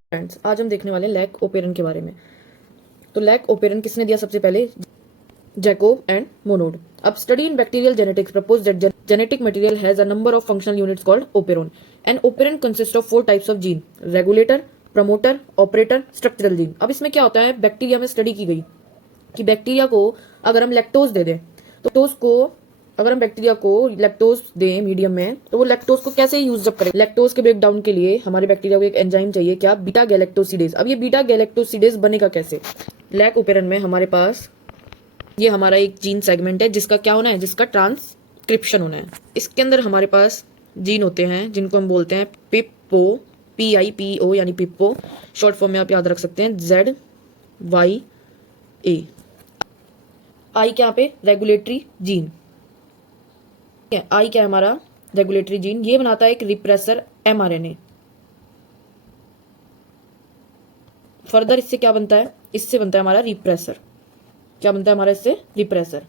Friends, आज हम देखने वाले हैं लैक ओपेरन के बारे में। तो लैक ओपेरन किसने दिया? सबसे पहले जैकोब एंड मोनोड। अब study in bacterial genetics propose that genetic material has a number of functional units called operon. An operon consists of 4 types of gene: regulator, promoter, operator, structural gene. अब इसमें क्या होता है, bacteria में study की गई कि बैक्टीरिया को अगर हम लैक्टोज दे दें तो उसको अगर हम बैक्टीरिया को लैक्टोज दें मीडियम में तो वो लैक्टोज को कैसे यूज अप करें। लैक्टोज के ब्रेक डाउन के लिए हमारे बैक्टीरिया को एक एंजाइम चाहिए, क्या? Beta galactosidase. अब ये बीटा गैलेक्टोसिडेज बनेगा कैसे? लैक ओपेरन में हमारे पास ये हमारा एक जीन सेगमेंट है जिसका क्या होना है, जिसका ट्रांसक्रिप्शन होना है। इसके अंदर हमारे पास जीन होते हैं जिनको हम बोलते हैं पिप्पो, PIPO यानी पिप्पो। शॉर्ट फॉर्म में आप याद रख सकते हैं ZYA। आई क्या पे? Regulatory gene. आई क्या है हमारा? Regulatory gene. ये बनाता है एक रिप्रेसर mRNA। फर्दर इससे क्या बनता है? इससे बनता है हमारा रिप्रेसर। क्या बनता है हमारा इससे? रिप्रेसर।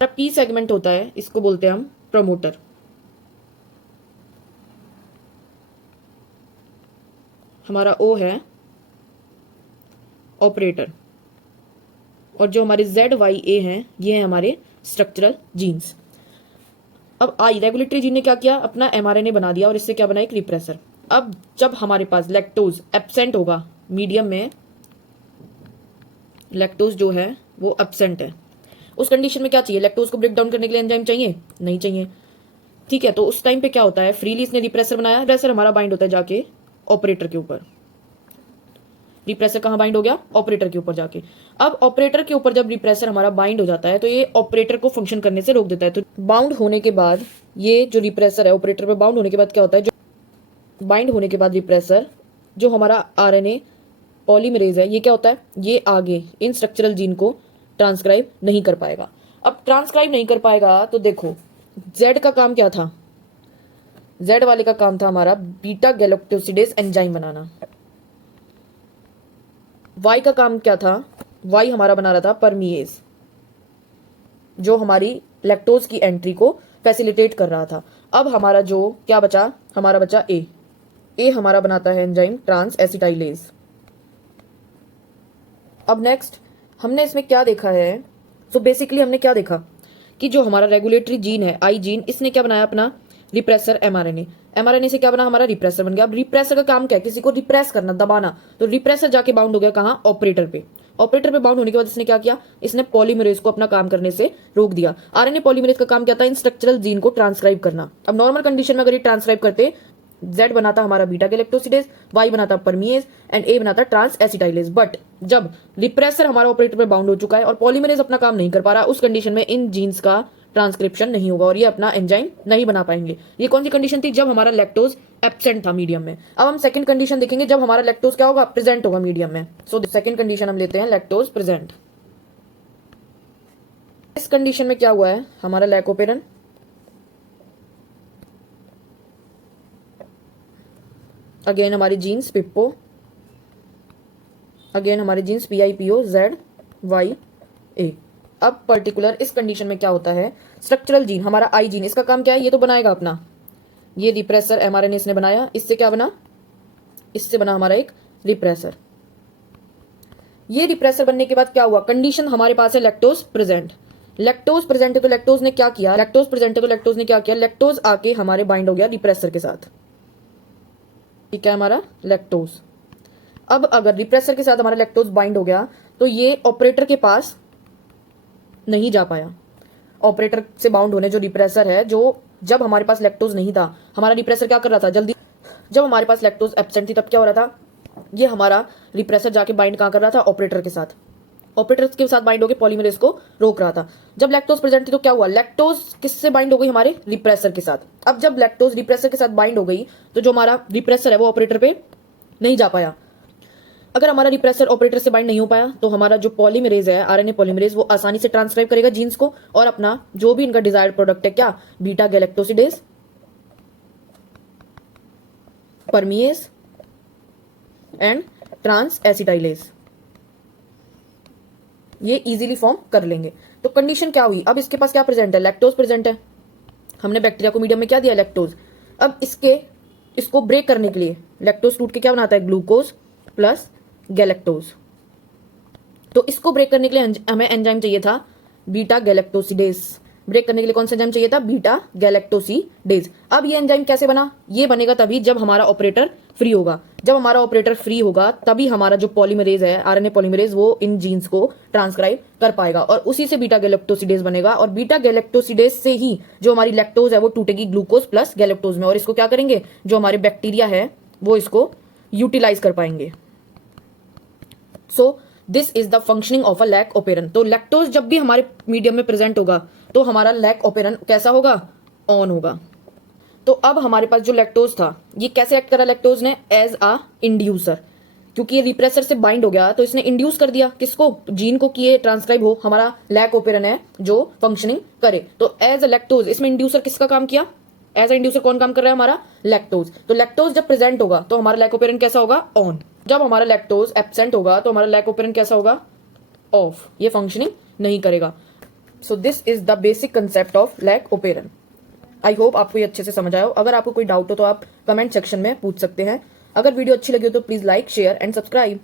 पी सेगमेंट होता है, इसको बोलते हैं हम प्रमोटर। हमारा ओ है ऑपरेटर। और जो हमारे ZYA हैं ये हैं हमारे स्ट्रक्चरल जीन्स। अब आई रेगुलेटरी जीन ने क्या किया? अपना mRNA बना दिया और इससे क्या बना? एक रिप्रेसर। अब जब हमारे पास लैक्टोज एब्सेंट होगा मीडियम में, लैक्टोज जो है वो एब्सेंट है, उस कंडीशन में क्या चाहिए? लैक्टोज को ब्रेक डाउन करने के लिए एंजाइम चाहिए? नहीं चाहिए। ठीक है, तो उस टाइम पे क्या होता है? फ्रीली इसने रिप्रेसर बनाया, रिप्रेसर हमारा बाइंड होता है जाके ऑपरेटर के ऊपर। रिप्रेसर कहाँ बाइंड हो गया? ऑपरेटर के ऊपर जाके। अब ऑपरेटर के ऊपर जब रिप्रेसर हमारा बाइंड हो जाता है तो ये ऑपरेटर को फंक्शन करने से रोक देता है। तो बाउंड होने के बाद ये जो रिप्रेसर है, ऑपरेटर पे बाउंड होने के बाद क्या होता है? जो बाइंड होने के बाद रिप्रेसर, जो हमारा RNA पॉलीमरेज है, ये क्या होता है? ये आगे इन स्ट्रक्चरल जीन को ट्रांसक्राइब नहीं कर पाएगा। अब ट्रांसक्राइब नहीं कर पाएगा तो देखो Z का काम क्या था? Z वाले का काम था हमारा बीटा गैलेक्टोसिडेज एंजाइम बनाना। Y का काम क्या था? Y हमारा बना रहा था परमीएज, जो हमारी लैक्टोज की एंट्री को फैसिलिटेट कर रहा था। अब हमारा जो क्या बचा? हमारा बचा ए हमारा बनाता है एंजाइम ट्रांस एसिटाइलेज। अब नेक्स्ट हमने इसमें क्या देखा है? सो बेसिकली हमने क्या देखा कि जो हमारा रेगुलेटरी जीन है आई जीन, इसने क्या बनाया? अपना रिप्रेसर mRNA से क्या बना? हमारा रिप्रेसर बन गया। अब रिप्रेसर का काम क्या है? किसी को रिप्रेस करना, दबाना। तो रिप्रेसर जाके बाउंड हो गया कहाँ? ऑपरेटर पे। ऑपरेटर पे बाउंड होने के बाद इसने क्या किया? इसने पॉलीमरेज को अपना काम करने से रोक दिया। RNA पॉलीमरेज का काम क्या था? इन स्ट्रक्चरल जीन को ट्रांसक्राइब करना। अब नॉर्मल कंडीशन में अगर ये ट्रांसक्राइब करते, Z बनाता हमारा बीटा गैलेक्टोसिडेज, Y बनाता परमीएज एंड A बनाता ट्रांस एसिटाइलेज। बट जब रिप्रेसर हमारा ऑपरेटर पे बाउंड हो चुका है और पॉलीमरेज अपना काम नहीं कर पा रहा, उस कंडीशन में इन जीन्स का ट्रांसक्रिप्शन नहीं होगा और ये अपना एंजाइम नहीं बना पाएंगे। ये कौन सी कंडीशन थी? जब हमारा लैक्टोज एब्सेंट था मीडियम में। अब हम सेकंड कंडीशन देखेंगे, जब हमारा लैक्टोज क्या होगा? प्रेजेंट होगा मीडियम में। सो सेकंड कंडीशन हम लेते हैं लैक्टोज प्रेजेंट। इस कंडीशन में क्या हुआ है? हमारा लैक ओपेरन अगेन हमारी जीन्स पिप्पो, अगेन हमारे जीन्स PIPO ZYA। अब पर्टिकुलर इस कंडीशन में क्या होता है? स्ट्रक्चरल जीन हमारा आई जीन, इसका काम क्या है? ये तो बनाएगा अपना, ये रिप्रेसर mRNA इसने बनाया। इससे क्या बना? इससे बना हमारा एक रिप्रेसर। ये रिप्रेसर बनने के बाद क्या हुआ? कंडीशन हमारे पास है लैक्टोज प्रेजेंट। लैक्टोज प्रेजेंट है तो लैक्टोज ने क्या किया? लैक्टोज प्रेजेंट है तो लैक्टोज ने क्या किया? लैक्टोज आके हमारे बाइंड हो गया रिप्रेसर के साथ। ठीक है, हमारा लैक्टोज। अब अगर रिप्रेसर के साथ हमारा लैक्टोज बाइंड हो गया तो ये ऑपरेटर के पास नहीं जा पाया। ऑपरेटर से बाउंड होने जो रिप्रेसर है, जो जब हमारे पास लैक्टोज नहीं था, हमारा रिप्रेसर क्या कर रहा था? जल्दी, जब हमारे पास लैक्टोज एब्सेंट थी तब क्या हो रहा था? ये हमारा रिप्रेसर जाके बाइंड कहाँ कर रहा था? ऑपरेटर के साथ। ऑपरेटर के साथ बाइंड होकर पॉलीमरेज को रोक रहा था। जब लैक्टोज प्रेजेंट थी तो क्या हुआ? लैक्टोज किससे बाइंड हो गई? हमारे रिप्रेसर के साथ। अब जब लैक्टोज रिप्रेसर के साथ बाइंड हो गई तो जो हमारा रिप्रेसर है वो ऑपरेटर पे नहीं जा पाया। अगर हमारा रिप्रेसर ऑपरेटर से बाइंड नहीं हो पाया तो हमारा जो पॉलीमरेज है RNA पॉलीमरेज, वो आसानी से ट्रांसक्राइब करेगा जीन्स को और अपना जो भी इनका डिजायर्ड प्रोडक्ट है, क्या? Beta galactosidase, permease and trans acetylase, ये इजीली फॉर्म कर लेंगे। तो कंडीशन क्या हुई? अब इसके पास क्या प्रेजेंट है? लैक्टोज प्रेजेंट है। हमने बैक्टीरिया को मीडियम में क्या दिया? लैक्टोज। अब इसको ब्रेक करने के लिए लैक्टोज टूट के क्या बनाता है, ग्लूकोज प्लस गैलेक्टोज। तो इसको ब्रेक करने के लिए हमें एंजाइम चाहिए था बीटा गैलेक्टोसिडेज। ब्रेक करने के लिए कौन सा एंजाइम चाहिए था, बीटा गैलेक्टोसिडेज। अब ये एंजाइम कैसे बना, ये बनेगा तभी जब हमारा ऑपरेटर फ्री होगा। जब हमारा ऑपरेटर फ्री होगा तभी हमारा जो पॉलीमरेज है, आरएनए पॉलीमरेज, वो इन जीन्स को ट्रांसक्राइब कर पाएगा और उसी से बीटा गैलेक्टोसिडेज बनेगा। और बीटा गैलेक्टोसिडेज से ही जो हमारी लैक्टोज है वो टूटेगी ग्लूकोज प्लस गैलेक्टोज में, और इसको क्या करेंगे, जो हमारे बैक्टीरिया है वो इसको यूटिलाइज कर पाएंगे। So this is the functioning of a lac operon. तो लैक्टोज जब भी हमारे मीडियम में प्रेजेंट होगा तो हमारा लैक ओपेरन कैसा होगा, ऑन होगा। तो अब हमारे पास जो लैक्टोज था ये कैसे एक्ट करा लैक्टोज ने, एज अ इंड्यूसर। क्योंकि ये रिप्रेसर से बाइंड हो गया तो इसने इंड्यूस कर दिया किसको, जीन को, कि ये ट्रांसक्राइब हो, हमारा लैक ओपेरन है जो फंक्शनिंग करे। तो एज अ लैक्टोज इसमें इंड्यूसर किसका काम किया, एज अ इंड्यूसर कौन काम कर रहा है, हमारा लैक्टोज। तो लैक्टोज जब प्रेजेंट होगा तो हमारा लैक ओपेरन कैसा होगा, ऑन। जब हमारा लैक्टोज एब्सेंट होगा तो हमारा लैक ओपेरन कैसा होगा, ऑफ, ये फंक्शनिंग नहीं करेगा। So this is the basic concept of lac operon. I hope आपको ये अच्छे से समझ आया हो। अगर आपको कोई डाउट हो तो आप कमेंट सेक्शन में पूछ सकते हैं। अगर वीडियो अच्छी लगी हो तो please like, share and subscribe.